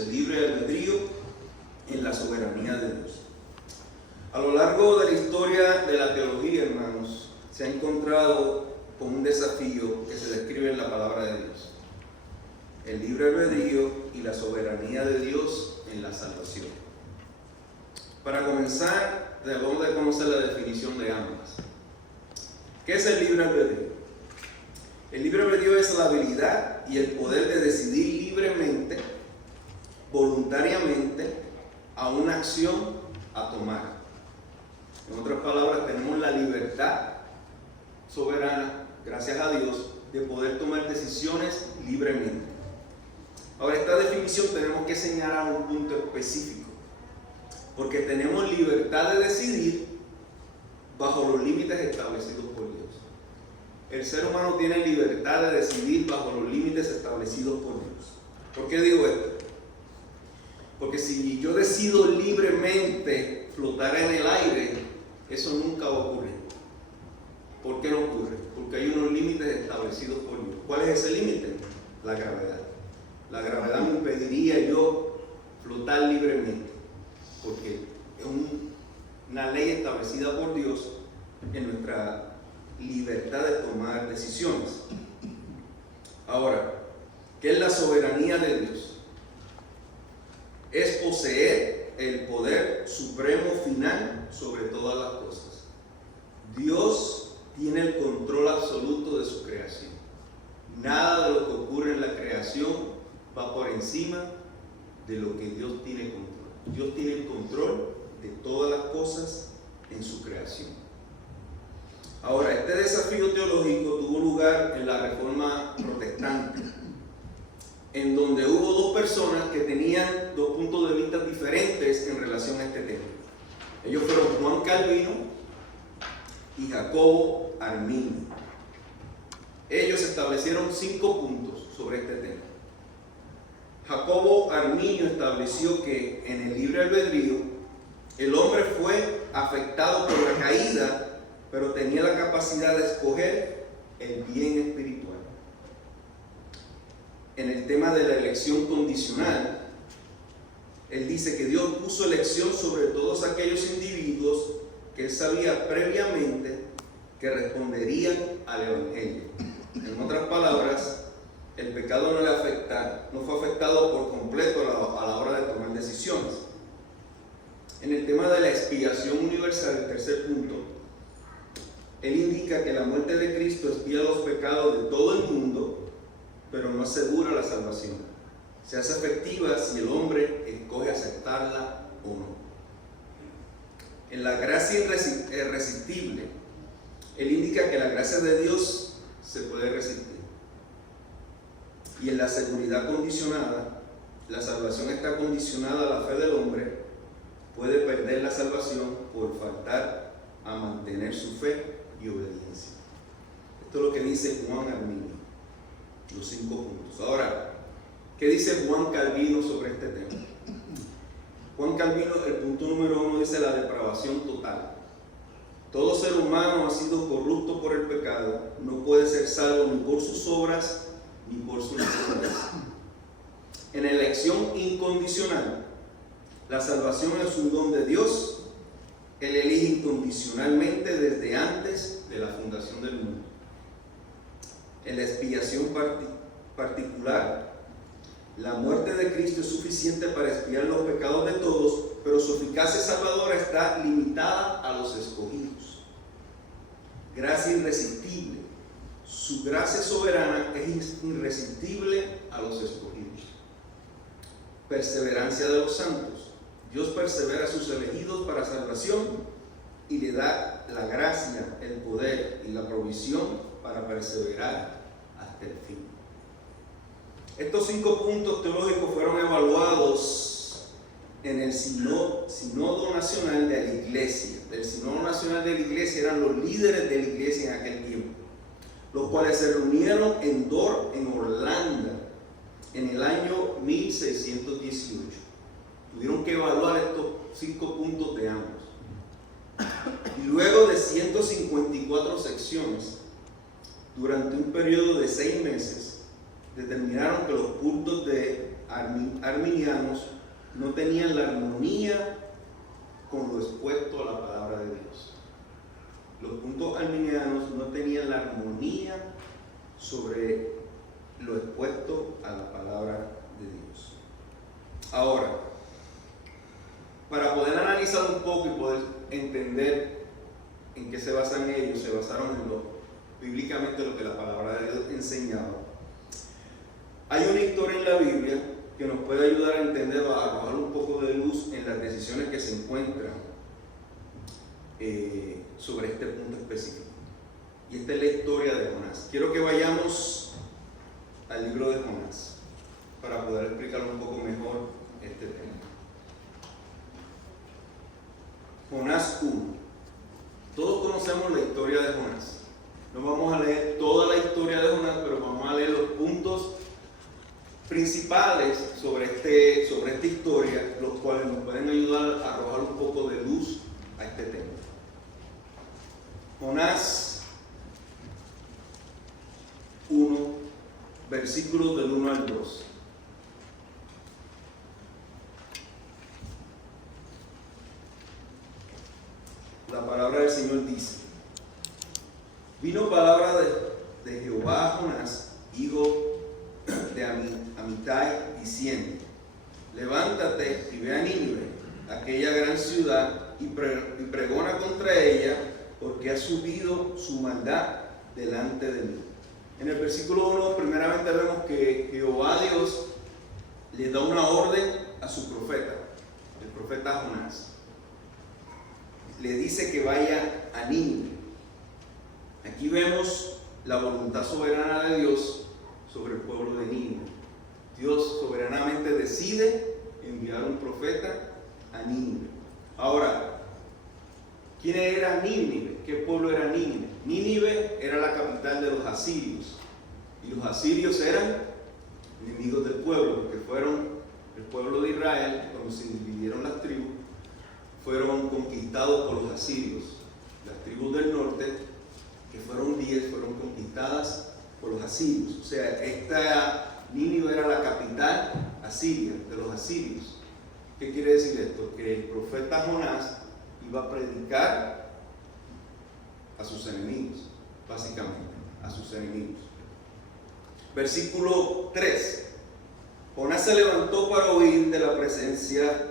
el libre albedrío en la soberanía de Dios. A lo largo de la historia de la teología, hermanos, se ha encontrado con un desafío que se describe en la palabra de Dios: el libre albedrío y la soberanía de Dios en la salvación. Para comenzar, debemos de conocer la definición de ambas. ¿Qué es el libre albedrío? El libre albedrío es la habilidad y el poder de decidir libremente, voluntariamente, a una acción a tomar. En otras palabras, tenemos la libertad soberana, gracias a Dios, de poder tomar decisiones libremente. Ahora, esta definición tenemos que señalar un punto específico, porque tenemos libertad de decidir bajo los límites establecidos por Dios. El ser humano tiene libertad de decidir bajo los límites establecidos por Dios. ¿Por qué digo esto? Porque si yo decido libremente flotar en el aire, eso nunca va a ocurrir. ¿Por qué no ocurre? Porque hay unos límites establecidos por Dios. ¿Cuál es ese límite? La gravedad. La gravedad me impediría yo flotar libremente, porque es una ley establecida por Dios en nuestra libertad de tomar decisiones. Ahora, ¿qué es la soberanía de Dios? Es poseer el poder supremo final sobre todas las cosas. Dios tiene el control absoluto de su creación. Nada de lo que ocurre en la creación va por encima de lo que Dios tiene control. Dios tiene el control de todas las cosas en su creación. Ahora, este desafío teológico tuvo lugar en la Reforma Protestante, en donde hubo dos personas que tenían dos puntos de vista diferentes en relación a este tema. Ellos fueron Juan Calvino y Jacobo Arminio. Ellos establecieron 5 puntos sobre este tema. Jacobo Arminio estableció que en el libre albedrío el hombre fue afectado por la caída, pero tenía la capacidad de escoger el bien espiritual. En el tema de la elección condicional, él dice que Dios puso elección sobre todos aquellos individuos que él sabía previamente que responderían al Evangelio. En otras palabras, el pecado no fue afectado por completo a la hora de tomar decisiones. En el tema de la expiación universal, el tercer punto, él indica que la muerte de Cristo expía los pecados de todo el mundo, pero no asegura la salvación. Se hace efectiva si el hombre escoge aceptarla o no. En la gracia irresistible, él indica que la gracia de Dios se puede resistir. Y en la seguridad condicionada, la salvación está condicionada a la fe del hombre. Puede perder la salvación por faltar a mantener su fe y obediencia. Esto es lo que dice Juan Arminio, los 5 puntos. Ahora, ¿qué dice Juan Calvino sobre este tema? Juan Calvino, el punto número 1, dice la depravación total. Todo ser humano ha sido corrupto por el pecado, no puede ser salvo ni por sus obras ni por su naturaleza. En elección incondicional, la salvación es un don de Dios. Él elige incondicionalmente desde antes de la fundación del mundo. En la expiación particular, la muerte de Cristo es suficiente para expiar los pecados de todos, pero su eficacia salvadora está limitada a los escogidos. Gracia irresistible. Su gracia soberana es irresistible a los escogidos. Perseverancia de los santos. Dios persevera a sus elegidos para salvación y le da la gracia, el poder y la provisión para perseverar hasta el fin. Estos 5 puntos teológicos fueron evaluados en el Sínodo Nacional de la Iglesia. El Sínodo Nacional de la Iglesia eran los líderes de la Iglesia en aquel tiempo, los cuales se reunieron en Dort, en Holanda, en el año 1618. Tuvieron que evaluar estos 5 puntos de ambos. Y luego de 154 secciones, durante un periodo de 6 meses, determinaron que los puntos de arminianos no tenían la armonía con lo expuesto a la palabra de Dios. Los puntos arminianos no tenían la armonía sobre lo expuesto a la palabra de Dios. Ahora, para poder analizar un poco y poder entender en qué se basan ellos, se basaron bíblicamente lo que la palabra de Dios enseñaba. Hay una historia en la Biblia que nos puede ayudar a entender, a arrojar un poco de luz en las decisiones que se encuentran sobre este punto específico. Y esta es la historia de Jonás. Quiero que vayamos al libro de Jonás para poder explicar un poco mejor este tema. Jonás 1. Todos conocemos la historia de Jonás. No vamos a leer toda la historia de Jonás, pero vamos a leer los puntos principales sobre esta historia, los cuales nos pueden ayudar a arrojar un poco de luz a este tema. Jonás 1, versículos del 1 al 2. La palabra del Señor dice: vino palabra de Jehová a Jonás, hijo de Amitai, diciendo: levántate y ve a Nínive, aquella gran ciudad, y pregona contra ella, porque ha subido su maldad delante de mí. En el versículo 1, primeramente vemos que Jehová Dios le da una orden a su profeta, el profeta Jonás. Le dice que vaya a Nínive. Aquí vemos la voluntad soberana de Dios sobre el pueblo de Nínive. Dios soberanamente decide enviar un profeta a Nínive. Ahora, ¿quién era Nínive? ¿Qué pueblo era Nínive? Nínive era la capital de los asirios. Y los asirios eran enemigos del pueblo, porque fueron el pueblo de Israel, cuando se dividieron las tribus, fueron conquistados por los asirios. Las tribus del norte, que fueron 10, fueron conquistadas por los asirios. O sea, esta Nínive era la capital asiria, de los asirios. ¿Qué quiere decir esto? Que el profeta Jonás iba a predicar a sus enemigos, básicamente, a sus enemigos. Versículo 3. Jonás se levantó para huir de la presencia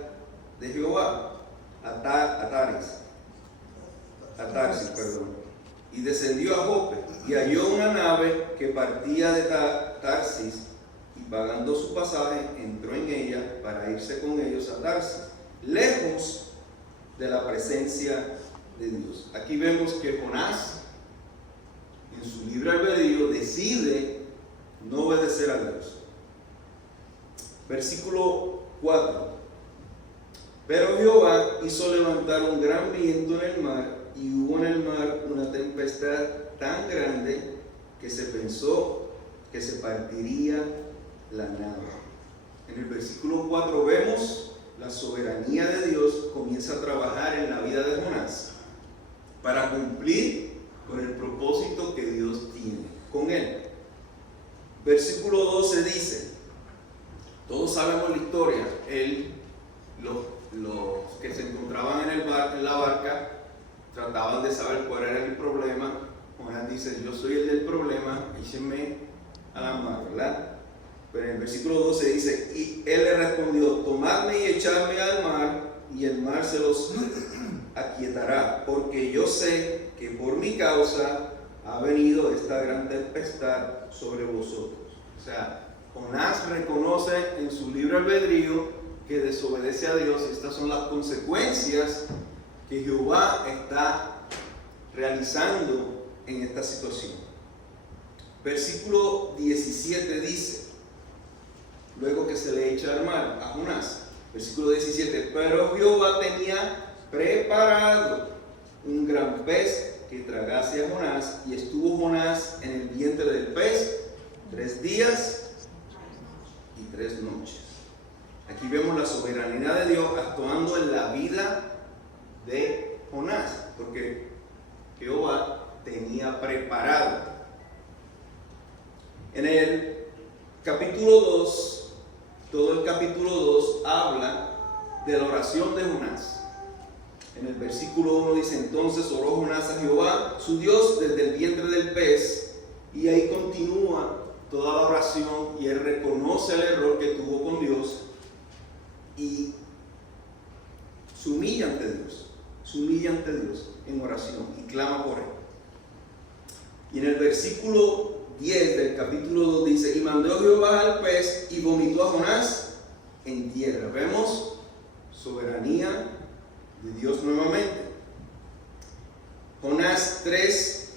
de Jehová a Tarsis, y descendió a Jope, y halló una nave que partía de Tarsis, y pagando su pasaje, entró en ella para irse con ellos a Tarsis, lejos de la presencia de Dios. Aquí vemos que Jonás, en su libre albedrío, decide no obedecer a Dios. Versículo 4. Pero Jehová hizo levantar un gran viento en el mar, y hubo en el mar una tempestad tan grande que se pensó que se partiría la nave. En el versículo 4 vemos la soberanía de Dios comienza a trabajar en la vida de Jonás para cumplir con el propósito que Dios tiene con él. Versículo 12 dice, todos sabemos la historia, los que se encontraban en la barca trataban de saber cuál era el problema. Jonás dice: yo soy el del problema, échenme a la mar, ¿verdad? Pero en el versículo 12 dice: y él le respondió: tomadme y echadme al mar, y el mar se los aquietará, porque yo sé que por mi causa ha venido esta gran tempestad sobre vosotros. O sea, Jonás reconoce en su libre albedrío que desobedece a Dios. Estas son las consecuencias que Jehová está realizando en esta situación. Versículo 17 dice, luego que se le echa al mar a Jonás, versículo 17, pero Jehová tenía preparado un gran pez que tragase a Jonás, y estuvo Jonás en el vientre del pez 3 días y 3 noches. Aquí vemos la soberanía de Dios actuando en la vida de Jonás, porque Jehová tenía preparado. En el capítulo 2 todo el capítulo 2 habla de la oración de Jonás. En el versículo 1 dice: entonces oró Jonás a Jehová, su Dios, desde el vientre del pez. Y ahí continúa toda la oración y él reconoce el error que tuvo con Dios y se humilla ante Dios en oración y clama por él. Y en el versículo 10 del capítulo 2 dice: y mandó Jehová al pez y vomitó a Jonás en tierra. Vemos soberanía de Dios nuevamente. Jonás 3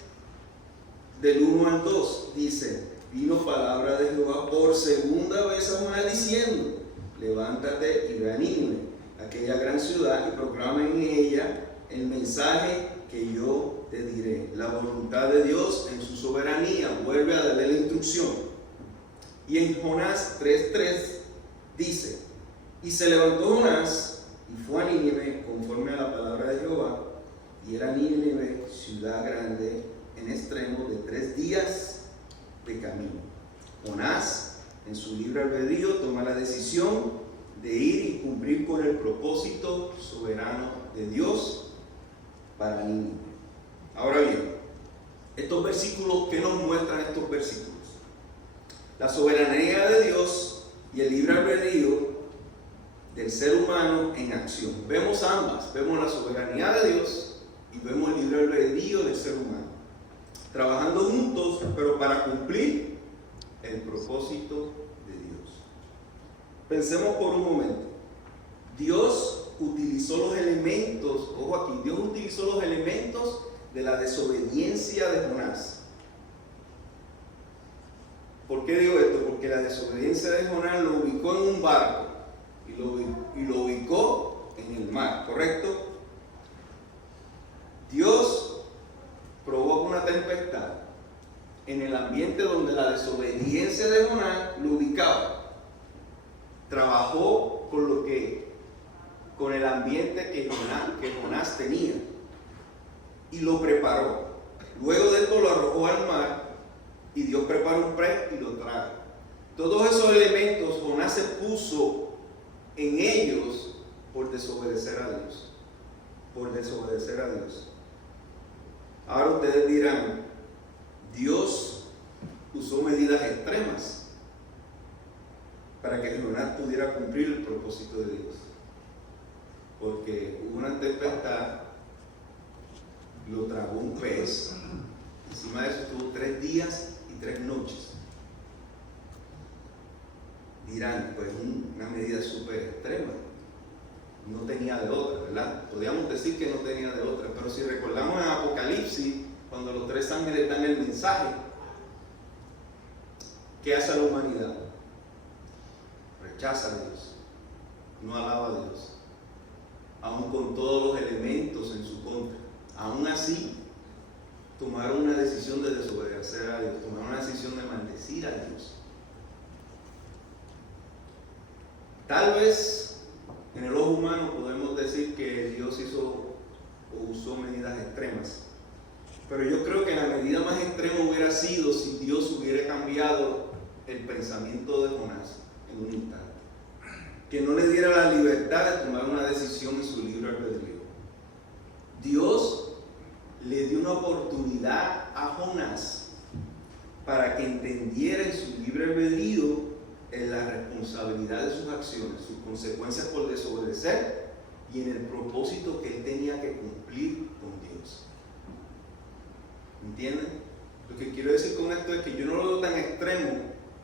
del 1 al 2 dice: vino palabra de Jehová por segunda vez a Jonás diciendo: levántate y ve a Nínive, aquella gran ciudad, y proclama en ella el mensaje que yo te diré. La voluntad de Dios en su soberanía vuelve a darle la instrucción. Y en Jonás 3:3 dice: y se levantó Jonás y fue a Nínive conforme a la palabra de Jehová, y era Nínive ciudad grande en extremo de 3 días de camino. Jonás, en su libre albedrío, toma la decisión de ir y cumplir con el propósito soberano de Dios para Nínive. Ahora bien, estos versículos, ¿qué nos muestran estos versículos? La soberanía de Dios y el libre albedrío del ser humano en acción. Vemos ambas, vemos la soberanía de Dios y vemos el libre albedrío del ser humano, trabajando juntos, pero para cumplir el propósito de Dios. Pensemos por un momento. Dios utilizó los elementos, ojo aquí, Dios utilizó los elementos de la desobediencia de Jonás. ¿Por qué digo esto? Porque la desobediencia de Jonás lo ubicó en un barco y lo ubicó en el mar, ¿correcto? Dios provoca una tempestad en el ambiente donde la desobediencia de Jonás lo ubicaba. Trabajó con el ambiente que Jonás tenía y lo preparó. Luego de esto lo arrojó al mar y Dios preparó un pez y lo trajo. Todos esos elementos Jonás se puso en ellos por desobedecer a Dios. Ahora ustedes dirán: Dios usó medidas extremas para que Jonás pudiera cumplir el propósito de Dios. Porque hubo una tempestad, lo tragó un pez, encima de eso estuvo 3 días y 3 noches. Dirán, pues una medida súper extrema, no tenía de otra, ¿verdad? Podríamos decir que no tenía de otra, pero si recordamos en Apocalipsis, cuando los 3 ángeles dan el mensaje, ¿qué hace la humanidad? Rechaza a Dios, no alaba a Dios, aun con todos los elementos en su contra. Aún así, tomaron una decisión de desobedecer a Dios, tomaron una decisión de maldecir a Dios. Tal vez en el ojo humano podemos decir que Dios usó medidas extremas, pero yo creo que la medida más extrema hubiera sido si Dios hubiera cambiado el pensamiento de Jonás en un instante, que no le diera la libertad de tomar una decisión en su libre albedrío. Dios le dio una oportunidad a Jonás para que entendiera en su libre albedrío en la responsabilidad de sus acciones, sus consecuencias por desobedecer y en el propósito que él tenía que cumplir con Dios. ¿Entienden? Lo que quiero decir con esto es que yo no lo veo tan extremo,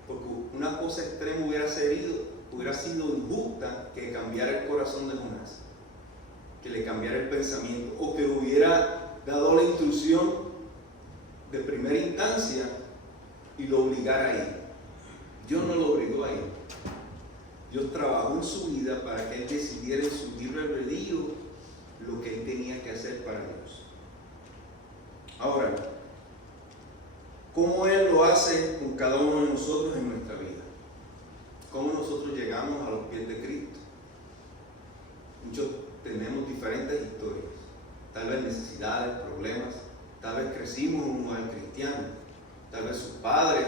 porque una cosa extrema hubiera sido injusta que cambiara el corazón de Jonás, que le cambiara el pensamiento, o que hubiera dado la instrucción de primera instancia y lo obligara a ir. Dios no lo obligó a ir. Dios trabajó en su vida para que él decidiera en su libre albedrío lo que él tenía que hacer para Dios. Ahora, ¿cómo él lo hace con cada uno de nosotros en nuestra vida? ¿Cómo nosotros llegamos a los pies de Cristo? Muchos tenemos diferentes historias, tal vez necesidades, problemas, tal vez crecimos en un hogar cristiano, tal vez sus padres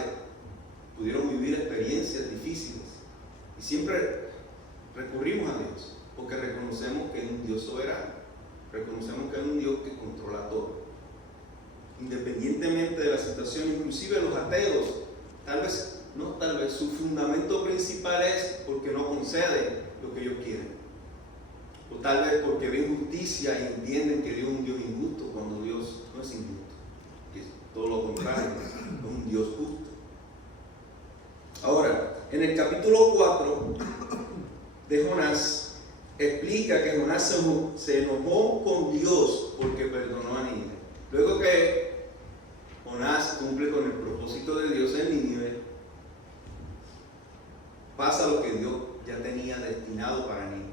pudieron vivir experiencias difíciles y siempre reconocemos que es un Dios soberano, reconocemos que es un Dios que controla todo. Independientemente de la situación, inclusive los ateos, tal vez su fundamento principal es porque no concede lo que ellos quieren. O tal vez porque ven justicia y entienden que Dios es un Dios injusto, cuando Dios no es injusto. Es todo lo contrario, es un Dios justo. Ahora, en el capítulo 4 de Jonás, explica que Jonás se enojó con Dios porque perdonó a Nínive. Luego que Jonás cumple con el propósito de Dios en Nínive, pasa lo que Dios ya tenía destinado para Nínive.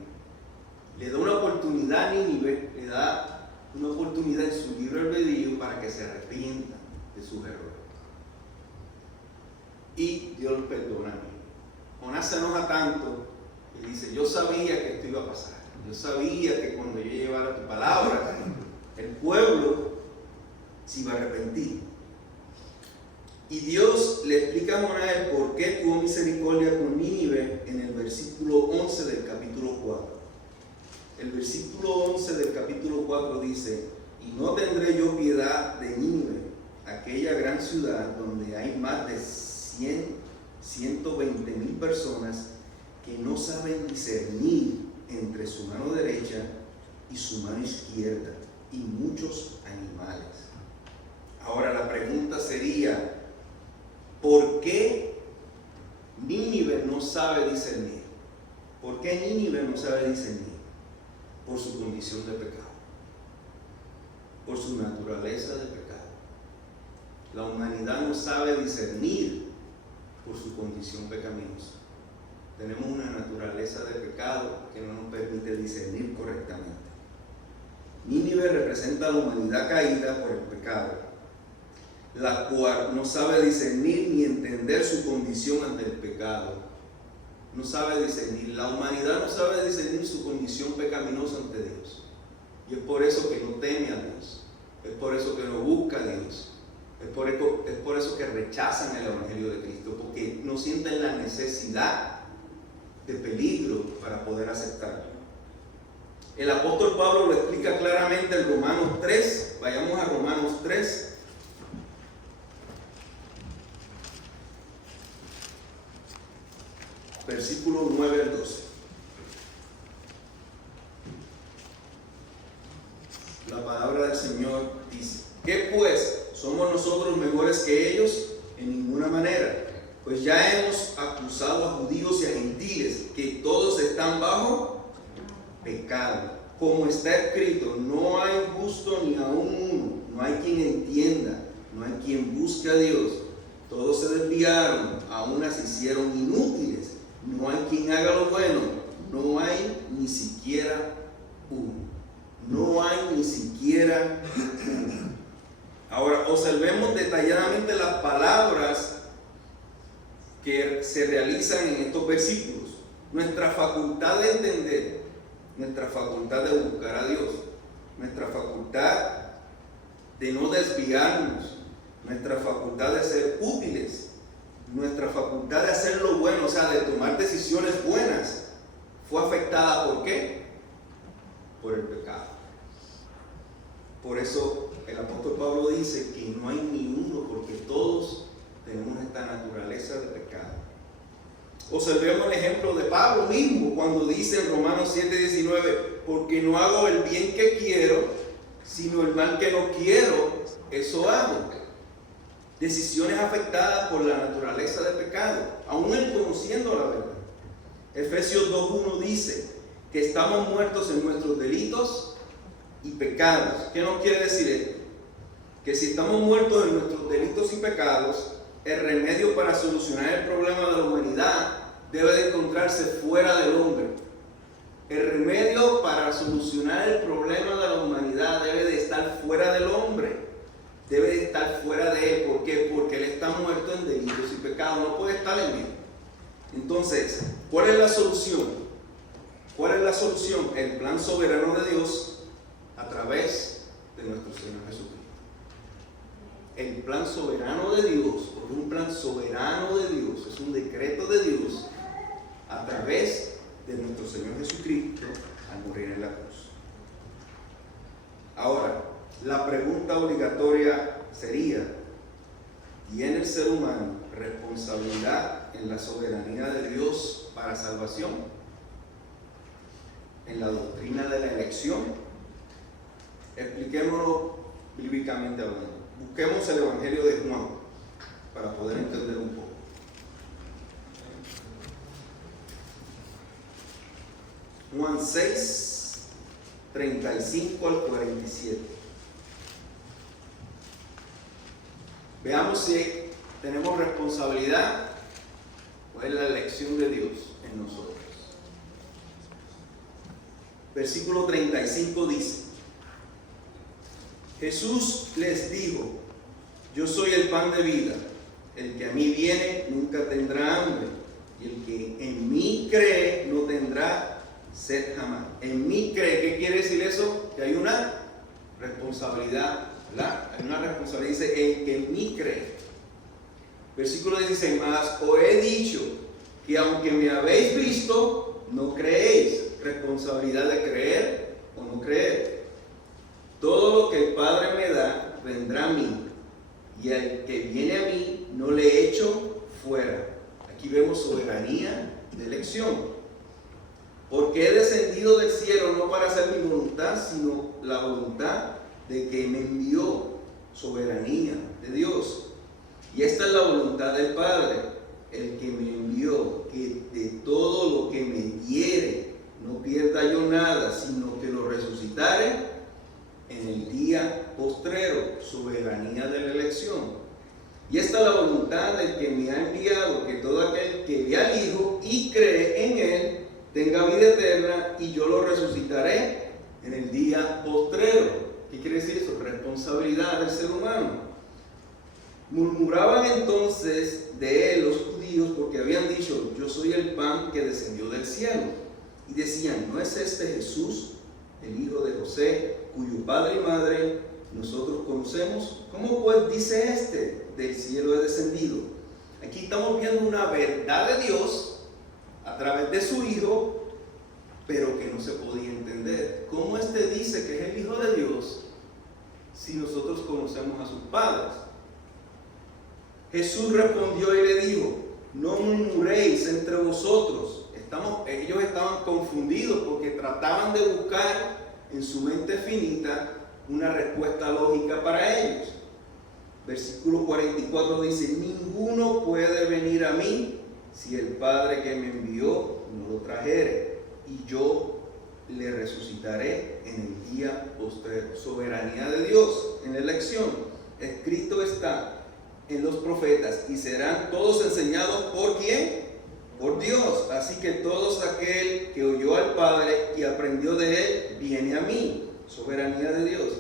Le da una oportunidad a Nínive, le da una oportunidad en su libre albedrío para que se arrepienta de sus errores. Y Dios los perdona a Nínive. Jonás se enoja tanto y dice: yo sabía que esto iba a pasar. Yo sabía que cuando yo llevara tu palabra, el pueblo se iba a arrepentir. Y Dios le explica a Jonás el por qué tuvo misericordia con Nínive en el versículo 11 del capítulo 4. El versículo 11 del capítulo 4 dice: y no tendré yo piedad de Nínive, aquella gran ciudad donde hay más de 120,000 personas que no saben discernir entre su mano derecha y su mano izquierda, y muchos animales. Ahora la pregunta sería: ¿por qué Nínive no sabe discernir? ¿Por qué Nínive no sabe discernir? Por su condición de pecado, por su naturaleza de pecado. La humanidad no sabe discernir por su condición pecaminosa. Tenemos una naturaleza de pecado que no nos permite discernir correctamente. Nínive representa a la humanidad caída por el pecado, la cual no sabe discernir ni entender su condición ante el pecado. No sabe discernir, la humanidad no sabe discernir su condición pecaminosa ante Dios. Y es por eso que no teme a Dios, es por eso que no busca a Dios, es por eso que rechazan el Evangelio de Cristo, porque no sienten la necesidad de peligro para poder aceptarlo. El apóstol Pablo lo explica claramente en Romanos 3. Vayamos a Romanos 3. Versículo 9 al 12. La palabra del Señor dice: ¿qué pues? ¿Somos nosotros mejores que ellos? En ninguna manera. Pues ya hemos acusado a judíos y a gentiles, que todos están bajo pecado. Como está escrito: no hay justo ni aun uno, no hay quien entienda, no hay quien busque a Dios. Todos se desviaron, a unas se hicieron inútiles. No hay quien haga lo bueno, no hay ni siquiera uno. No hay ni siquiera uno. Ahora, observemos detalladamente las palabras que se realizan en estos versículos. Nuestra facultad de entender, nuestra facultad de buscar a Dios, nuestra facultad de no desviarnos, nuestra facultad de ser útiles, nuestra facultad de hacer lo bueno, o sea, de tomar decisiones buenas, fue afectada ¿por qué? Por el pecado. Por eso el apóstol Pablo dice que no hay ni uno, porque todos tenemos esta naturaleza de pecado. Observemos el ejemplo de Pablo mismo cuando dice en Romanos 7:19: porque no hago el bien que quiero, sino el mal que no quiero, eso hago. Decisiones afectadas por la naturaleza del pecado, aún él conociendo la verdad. Efesios 2:1 dice que estamos muertos en nuestros delitos y pecados. ¿Qué nos quiere decir esto? Que si estamos muertos en nuestros delitos y pecados, el remedio para solucionar el problema de la humanidad debe de encontrarse fuera del hombre. El remedio para solucionar el problema de la humanidad debe de estar fuera del hombre. Debe de estar fuera de él. ¿Por qué? Porque él está muerto en delitos y pecados. No puede estar en él. Entonces, ¿cuál es la solución? ¿Cuál es la solución? El plan soberano de Dios a través de nuestro Señor Jesucristo. El plan soberano de Dios, porque un plan soberano de Dios, es un decreto de Dios a través de nuestro Señor Jesucristo, al morir en la cruz. Ahora, la pregunta obligatoria sería: ¿tiene el ser humano responsabilidad en la soberanía de Dios para salvación? ¿En la doctrina de la elección? Expliquémoslo bíblicamente hablando. Busquemos el Evangelio de Juan para poder entender un poco. Juan 6, 35 al 47. Veamos si tenemos responsabilidad o es la elección de Dios en nosotros. Versículo 35 dice: Jesús les dijo: yo soy el pan de vida. El que a mí viene nunca tendrá hambre, y el que en mí cree no tendrá sed jamás. En mí cree, ¿qué quiere decir eso? Que hay una responsabilidad, ¿verdad? Hay una responsabilidad, dice: el que en mí cree. Versículo 16: mas os he dicho que aunque me habéis visto, no creéis. Responsabilidad de creer o no creer. Todo lo que el Padre me da vendrá a mí, y el que viene a mí no le echo fuera. Aquí vemos soberanía de elección. Porque he descendido del cielo no para hacer mi voluntad, sino la voluntad de que me envió. Soberanía de Dios. Y esta es la voluntad del Padre, el que me envió, que de todo lo que me diere no pierda yo nada, sino que lo resucitare en el día postrero. Soberanía de la elección. Y esta es la voluntad del que me ha enviado, que todo aquel que ve al Hijo y cree en Él tenga vida eterna, y yo lo resucitaré en el día postrero. ¿Qué quiere decir eso? Responsabilidad del ser humano. Murmuraban entonces de él los judíos porque habían dicho: yo soy el pan que descendió del cielo. Y decían: ¿no es este Jesús, el hijo de José, cuyo padre y madre nosotros conocemos? ¿Cómo pues dice este: del cielo he descendido? Aquí estamos viendo una verdad de Dios a través de su Hijo, pero que no se podía entender. ¿Cómo este dice que es el Hijo de Dios si nosotros conocemos a sus padres? Jesús respondió y le dijo: no murmuréis entre vosotros. Ellos estaban confundidos porque trataban de buscar en su mente finita una respuesta lógica para ellos. Versículo 44 dice: ninguno puede venir a mí si el Padre que me envió no lo trajere, y yo le resucitaré en el día postrero. Soberanía de Dios en la elección. Escrito está en los profetas: y serán todos enseñados ¿por quién? Por Dios. Así que todo aquel que oyó al Padre y aprendió de Él viene a mí. Soberanía de Dios.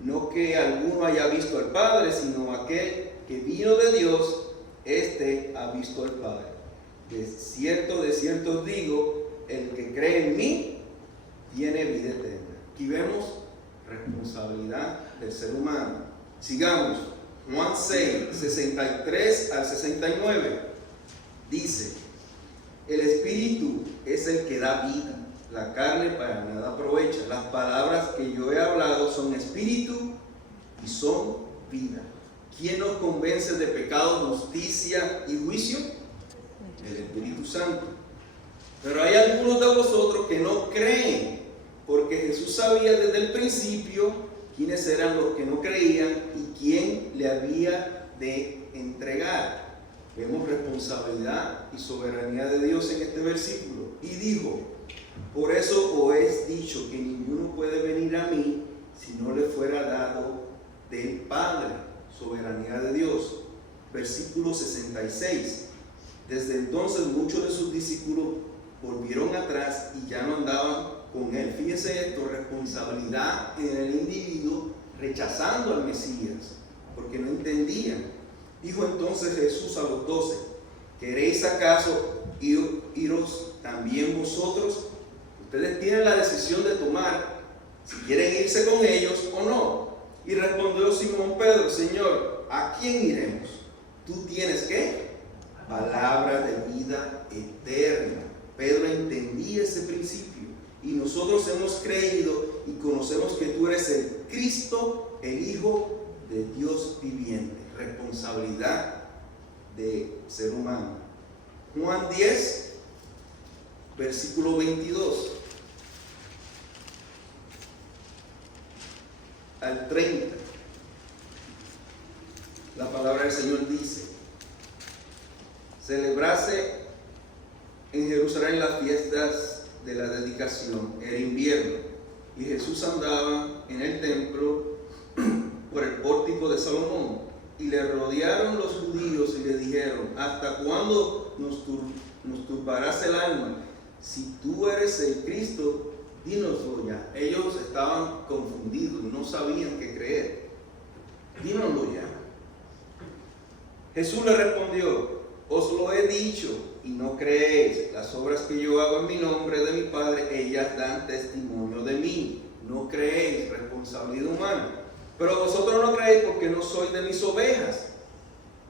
No que alguno haya visto al Padre, sino aquel que vino de Dios, este ha visto al Padre. De cierto os digo, el que cree en mí tiene vida eterna. Aquí vemos responsabilidad del ser humano. Sigamos. Juan 6, 63 al 69. Dice: el Espíritu es el que da vida, la carne para nada aprovecha. Las palabras que yo he hablado son espíritu y son vida. ¿Quién nos convence de pecado, justicia y juicio? El Espíritu Santo. Pero hay algunos de vosotros que no creen, porque Jesús sabía desde el principio quiénes eran los que no creían y quién le había de entregar. Vemos responsabilidad y soberanía de Dios en este versículo. Y dijo: por eso os he dicho que ninguno puede venir a mí si no le fuera dado del Padre. Soberanía de Dios. Versículo 66. Desde entonces muchos de sus discípulos volvieron atrás y ya no andaban con él. Fíjense esto: responsabilidad en el individuo rechazando al Mesías porque no entendían. Dijo entonces Jesús a los 12: ¿queréis acaso iros también vosotros? Ustedes tienen la decisión de tomar si quieren irse con ellos o no. Y respondió Simón Pedro: Señor, ¿a quién iremos? Tú tienes ¿qué? Palabra de vida eterna. Pedro entendía ese principio y nosotros hemos creído y conocemos que tú eres el Cristo, el Hijo de Dios viviente. Responsabilidad de ser humano. Juan 10, versículo 22 al 30. La palabra del Señor dice: celebrase en Jerusalén las fiestas de la dedicación, era invierno, y Jesús andaba en el templo por el pórtico de Salomón, y le rodearon los judíos y le dijeron: ¿hasta cuándo nos turbarás el alma? Si tú eres el Cristo, dínoslo ya. Ellos estaban confundidos, no sabían qué creer. Dínoslo ya. Jesús le respondió: os lo he dicho y no creéis. Las obras que yo hago en mi nombre de mi Padre, ellas dan testimonio de mí. No creéis, responsabilidad humana. Pero vosotros no creéis porque no sois de mis ovejas.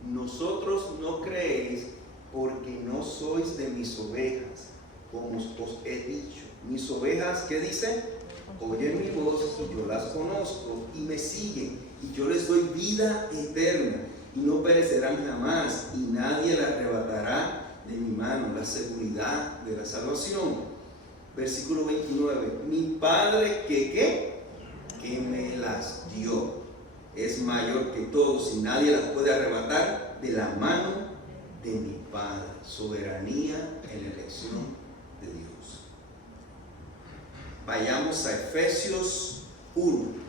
Nosotros no creéis porque no sois de mis ovejas, como os he dicho. Mis ovejas, ¿qué dice? Oyen mi voz y yo las conozco y me siguen, y yo les doy vida eterna y no perecerán jamás, y nadie las arrebatará de mi mano. La seguridad de la salvación. Versículo 29. Mi Padre que me las dio es mayor que todos y nadie las puede arrebatar de la mano de mi Padre. Soberanía en la elección de Dios. Vayamos a Efesios 1.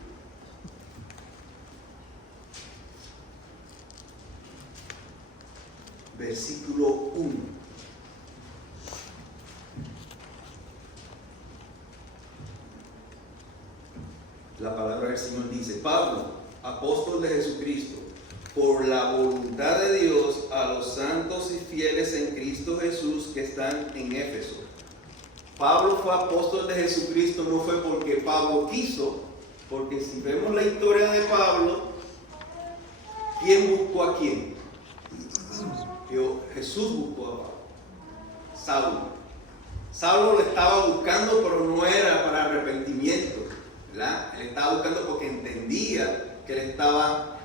Versículo 1. La palabra del Señor dice: Pablo, apóstol de Jesucristo, por la voluntad de Dios, a los santos y fieles en Cristo Jesús que están en Éfeso. Pablo fue apóstol de Jesucristo no fue porque Pablo quiso, porque si vemos la historia de Pablo, ¿quién buscó a quién? Jesús buscó a Pablo. Saulo le estaba buscando, pero no era para arrepentimiento, ¿verdad? Él estaba buscando porque entendía que él estaba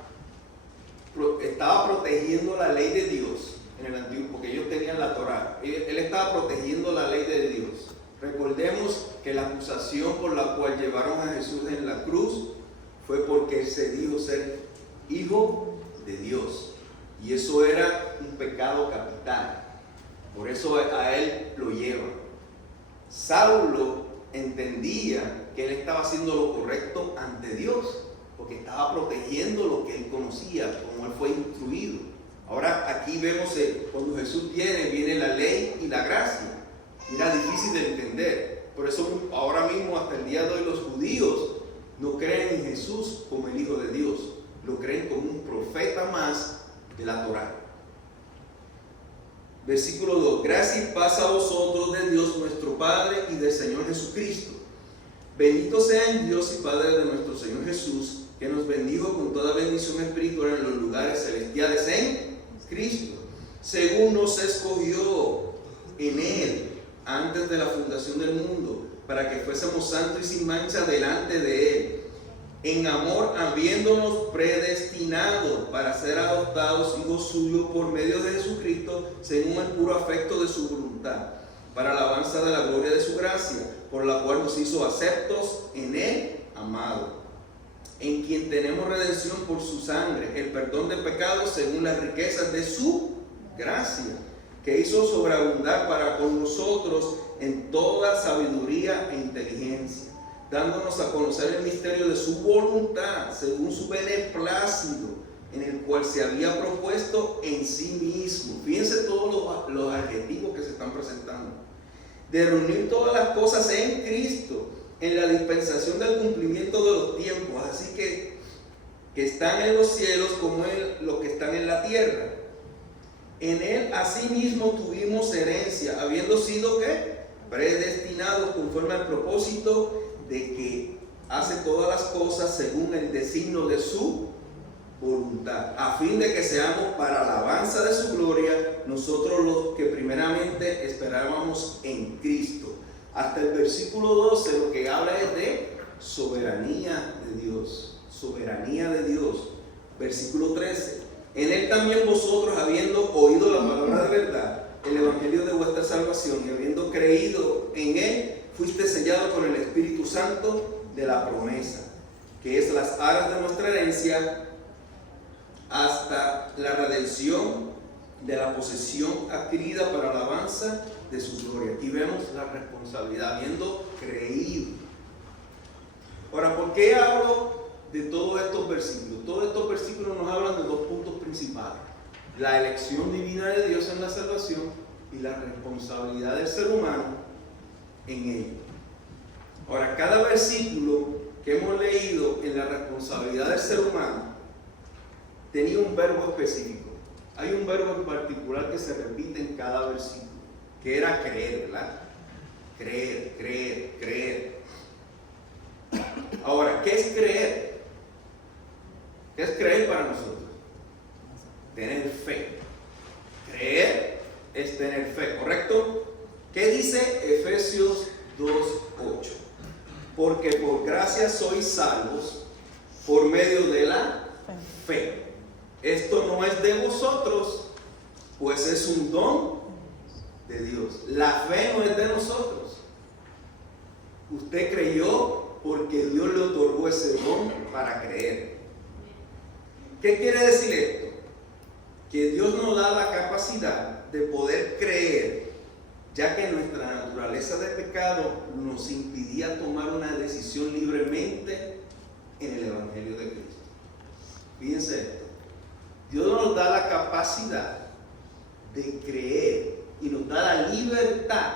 protegiendo la ley de Dios en el antiguo, porque ellos tenían la Torá. Él estaba protegiendo la ley de Dios. Recordemos que la acusación por la cual llevaron a Jesús en la cruz fue porque él se dijo ser hijo de Dios. Y eso era un pecado capital. Por eso a él lo llevan. Saulo entendía que él estaba haciendo lo correcto ante Dios, porque estaba protegiendo lo que él conocía, como él fue instruido. Ahora aquí vemos cuando Jesús viene la ley y la gracia. Era difícil de entender. Por eso ahora mismo, hasta el día de hoy, los judíos no creen en Jesús como el Hijo de Dios. Lo creen como un profeta más de la Torá. Versículo 2. Gracia y paz a vosotros de Dios nuestro Padre y del Señor Jesucristo. Bendito sea el Dios y Padre de nuestro Señor Jesús, que nos bendijo con toda bendición espiritual en los lugares celestiales en Cristo, según nos escogió en Él antes de la fundación del mundo, para que fuésemos santos y sin mancha delante de Él, en amor habiéndonos predestinado para ser adoptados hijos suyos por medio de Jesucristo, según el puro afecto de su voluntad, para alabanza de la gloria de su gracia, por la cual nos hizo aceptos en Él, amado, en quien tenemos redención por su sangre, el perdón de pecados según las riquezas de su gracia, que hizo sobreabundar para con nosotros en toda sabiduría e inteligencia, dándonos a conocer el misterio de su voluntad, según su beneplácito, en el cual se había propuesto en sí mismo. Fíjense todos los adjetivos que se están presentando. De reunir todas las cosas en Cristo, en la dispensación del cumplimiento de los tiempos, así que están en los cielos como los que están en la tierra. En Él asimismo tuvimos herencia, habiendo sido ¿qué? Predestinados conforme al propósito de que hace todas las cosas según el designio de su voluntad, a fin de que seamos para alabanza de su gloria, nosotros los que primeramente esperábamos en Cristo. hasta el versículo 12 lo que habla es de soberanía de Dios. Soberanía de Dios. Versículo 13. En él también vosotros, habiendo oído la palabra de verdad, el evangelio de vuestra salvación, y habiendo creído en él, fuiste sellado con el Espíritu Santo de la promesa, que es las aras de nuestra herencia, hasta la redención de la posesión adquirida para alabanza de su gloria. Aquí vemos la responsabilidad, habiendo creído. Ahora, ¿por qué hablo de todos estos versículos? Todos estos versículos nos hablan de dos puntos principales: la elección divina de Dios en la salvación y la responsabilidad del ser humano en ello. Ahora, cada versículo que hemos leído en la responsabilidad del ser humano tenía un verbo específico. Hay un verbo en particular que se repite en cada versículo, que era creer, ¿verdad? Creer, creer, creer. Ahora, ¿qué es creer? ¿Qué es creer para nosotros? Tener fe. Creer es tener fe, ¿correcto? ¿Qué dice Efesios 2:8? Porque por gracia sois salvos por medio de la fe. Esto no es de vosotros, pues es un don de Dios. La fe no es de nosotros. Usted creyó porque Dios le otorgó ese don para creer. ¿Qué quiere decir esto? Que Dios nos da la capacidad de poder creer, ya que nuestra naturaleza de pecado nos impidía tomar una decisión libremente en el Evangelio de Cristo. Fíjense esto. Dios nos da la capacidad de creer y nos da la libertad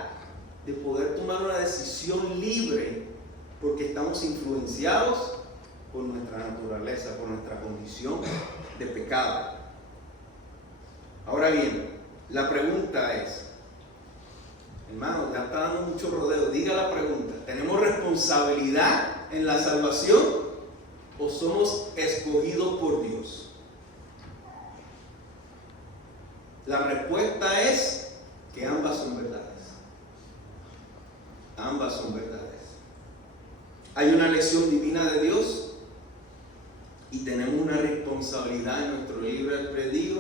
de poder tomar una decisión libre, porque estamos influenciados por nuestra naturaleza, por nuestra condición de pecado. Ahora bien, la pregunta es, hermano, ya está dando mucho rodeo, diga la pregunta: ¿tenemos responsabilidad en la salvación o somos escogidos por Dios? La respuesta es que ambas son verdades. Ambas son verdades. Hay una elección divina de Dios y tenemos una responsabilidad en nuestro libre albedrío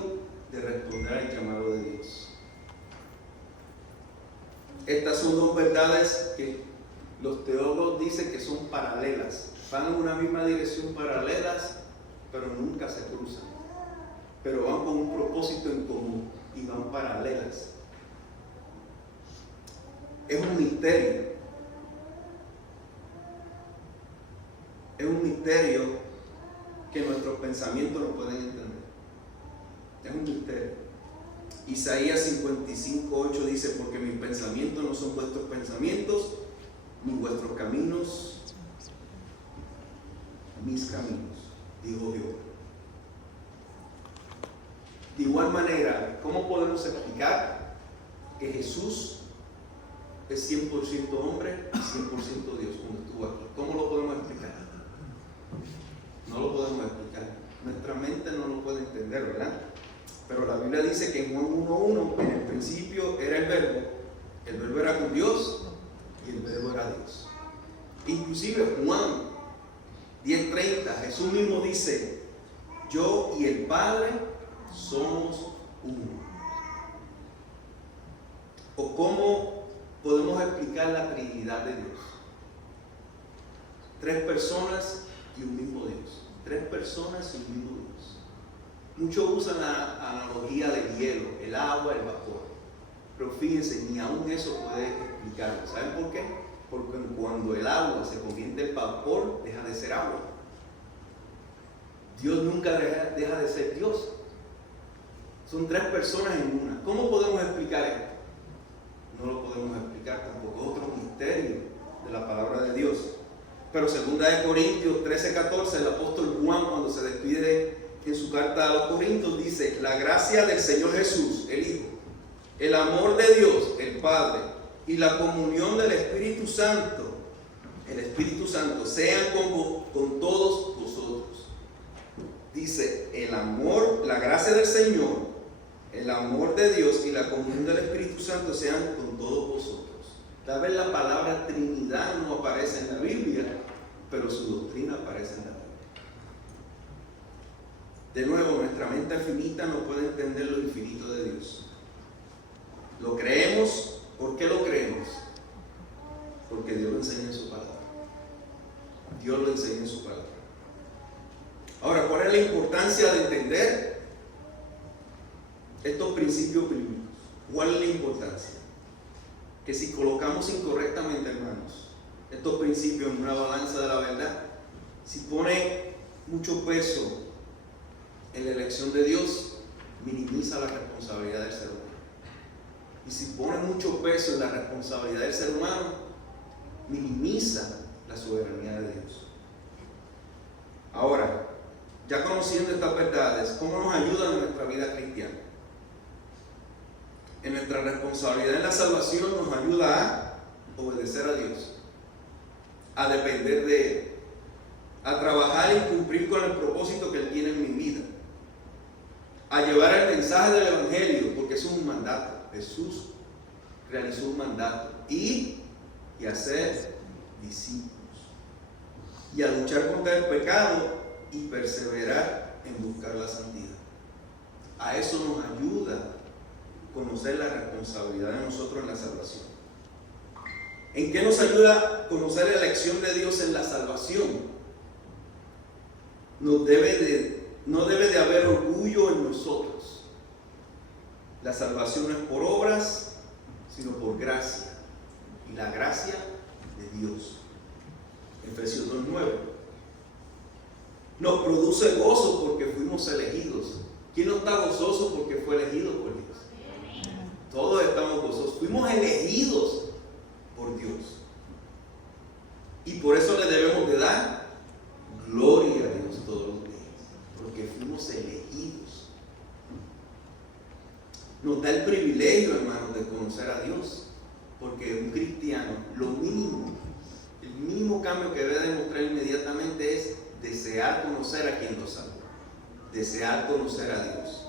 de responder al llamado de Dios. Estas son dos verdades que los teólogos dicen que son paralelas. Van en una misma dirección, paralelas, pero nunca se cruzan. Pero van con un propósito en común y van paralelas. Es un misterio. Es un misterio que nuestros pensamientos no pueden entender. Es un misterio. Isaías 55:8 dice: porque mis pensamientos no son vuestros pensamientos, ni vuestros caminos mis caminos, dijo Jehová. De igual manera, ¿cómo podemos explicar que Jesús es 100% hombre y 100% Dios cuando estuvo aquí? ¿Cómo lo podemos explicar? No lo podemos explicar. Nuestra mente no lo puede entender, ¿verdad? Pero la Biblia dice que en Juan 1:1, en el principio era el verbo era con Dios y el verbo era Dios. Inclusive Juan 10:30, Jesús mismo dice: yo y el Padre somos uno. ¿O cómo podemos explicar la Trinidad de Dios? 3 personas y un mismo Dios. 3 personas y un mismo Dios. Muchos usan la analogía del hielo, el agua, el vapor. Pero fíjense, ni aún eso puede explicarlo. ¿Saben por qué? Porque cuando el agua se convierte en vapor, deja de ser agua. Dios nunca deja de ser Dios. Son 3 personas en una. ¿Cómo podemos explicar esto? No lo podemos explicar tampoco. Es otro misterio de la palabra de Dios. Pero 2 Corintios 13:14, el apóstol Juan, cuando se despide en su carta a los Corintios, dice: la gracia del Señor Jesús, el Hijo, el amor de Dios, el Padre, y la comunión del Espíritu Santo, sean con todos vosotros. Dice: el amor, la gracia del Señor, el amor de Dios y la comunión del Espíritu Santo sean con todos vosotros. Tal vez la palabra Trinidad no aparece en la Biblia, pero su doctrina aparece en la Biblia. De nuevo, nuestra mente finita no puede entender lo infinito de Dios. Lo creemos. ¿Por qué lo creemos? Porque Dios lo enseña en su palabra. Dios lo enseña en su palabra. Ahora, ¿cuál es la importancia de entender estos principios bíblicos? ¿Cuál es la importancia? Que si colocamos incorrectamente, hermanos, estos principios en una balanza de la verdad, si pone mucho peso en la elección de Dios, minimiza la responsabilidad del ser humano. Y si pone mucho peso en la responsabilidad del ser humano, minimiza la soberanía de Dios. Ahora, ya conociendo estas verdades, ¿cómo nos ayudan en nuestra vida cristiana? En nuestra responsabilidad en la salvación nos ayuda a obedecer a Dios, a depender de Él, a trabajar y cumplir con el propósito que Él tiene en mi vida, a llevar el mensaje del Evangelio, porque es un mandato. Jesús realizó un mandato, ir y hacer discípulos, y a luchar contra el pecado y perseverar en buscar la santidad. A eso nos ayuda conocer la responsabilidad de nosotros en la salvación. ¿En qué nos ayuda conocer la elección de Dios en la salvación? No debe de haber orgullo en nosotros. La salvación no es por obras, sino por gracia. Y la gracia de Dios. Efesios 2:9. Nos produce gozo porque fuimos elegidos. ¿Quién no está gozoso porque fue elegido por Dios? Todos estamos gozosos. Fuimos elegidos por Dios. Y por eso le debemos de dar gloria a Dios todos los días. Porque fuimos elegidos. Nos da el privilegio, hermanos, de conocer a Dios. Porque un cristiano, el mínimo cambio que debe demostrar inmediatamente es desear conocer a quien lo salvó. Desear conocer a Dios.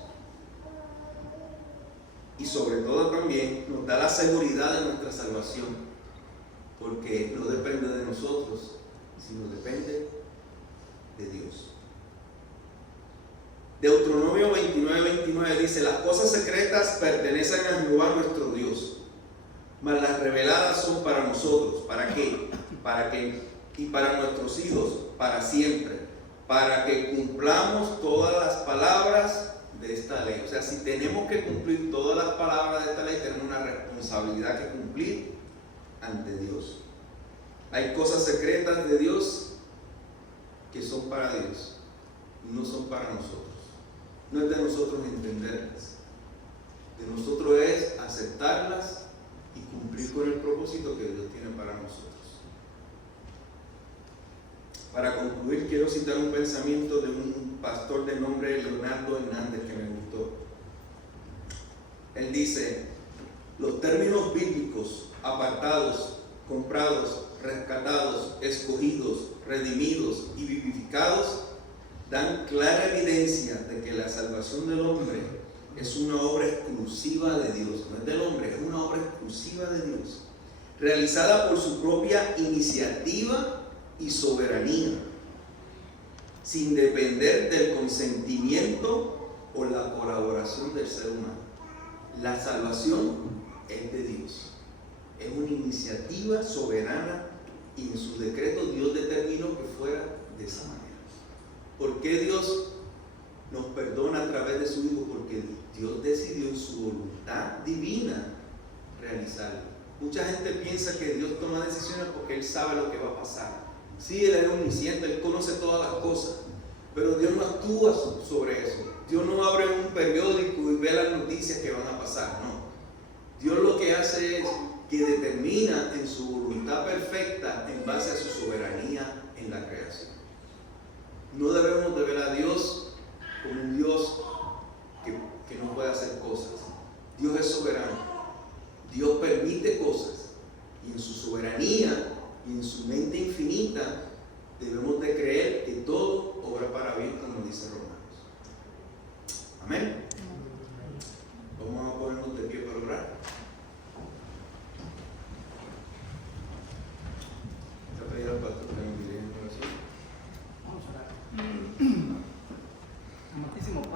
Y sobre todo también nos da la seguridad de nuestra salvación, porque no depende de nosotros, sino depende de Dios. Deuteronomio 29:29 dice: las cosas secretas pertenecen a Jehová nuestro Dios, mas las reveladas son para nosotros. ¿Para qué? Para que y para nuestros hijos para siempre, para que cumplamos todas las palabras de esta ley. O sea, si tenemos que cumplir todas las palabras de esta ley, tenemos una responsabilidad que cumplir ante Dios. Hay cosas secretas de Dios que son para Dios, no son para nosotros. No es de nosotros entenderlas, de nosotros es aceptarlas y cumplir con el propósito que Dios tiene para nosotros. Para concluir, quiero citar un pensamiento de un pastor de nombre Leonardo Hernández que me gustó. Él dice: los términos bíblicos apartados, comprados, rescatados, escogidos, redimidos y vivificados dan clara evidencia de que la salvación del hombre es una obra exclusiva de Dios. No es del hombre, es una obra exclusiva de Dios, realizada por su propia iniciativa y soberanía, sin depender del consentimiento o la colaboración del ser humano. La salvación es de Dios, es una iniciativa soberana y en su decreto Dios determinó que fuera de esa manera. ¿Por qué Dios nos perdona a través de su Hijo? Porque Dios decidió en su voluntad divina realizarlo. Mucha gente piensa que Dios toma decisiones porque Él sabe lo que va a pasar. Sí, Él es omnisciente, Él conoce todas las cosas, pero Dios no actúa sobre eso. Dios no abre un periódico y ve las noticias que van a pasar, no. Dios lo que hace es que determina en su voluntad perfecta en base a su soberanía en la creación. No debemos de ver a Dios como un Dios que no puede hacer cosas. Dios es soberano. Dios permite cosas y en su soberanía y en su mente infinita debemos de creer que todo obra para bien, como dice Romanos. Amén.